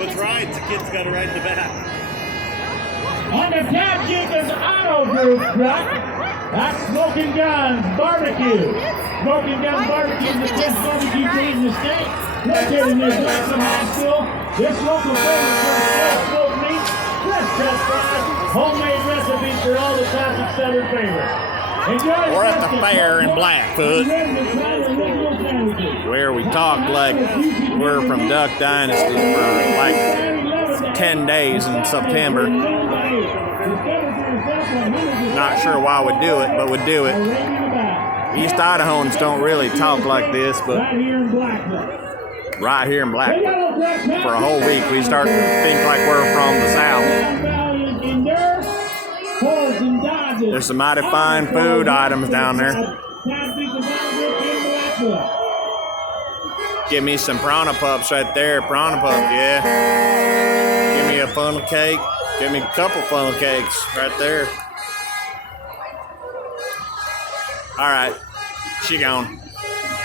What's right? The kid's got it right in the back. On the Tab Jenkins Auto Group truck, that's Smoking Guns Barbecue. Smoking Guns Barbecue is the best barbecue joint in the state. Located near Jackson High School, this local favorite serves smoked meat, fresh cut fries, homemade recipes for all the classic Southern favorites. We're at the fair in Blackfoot, where we talk like we're from Duck Dynasty for like 10 days in September. Not sure why we do it, but we do it. East Idahoans don't really talk like this, but right here in Blackfoot, for a whole week, we start to think like we're from the South. There's some mighty fine food items down there. Give me some piranha pups right there. Piranha pup, yeah. Give me a funnel cake. Give me a couple funnel cakes right there. All right, she gone.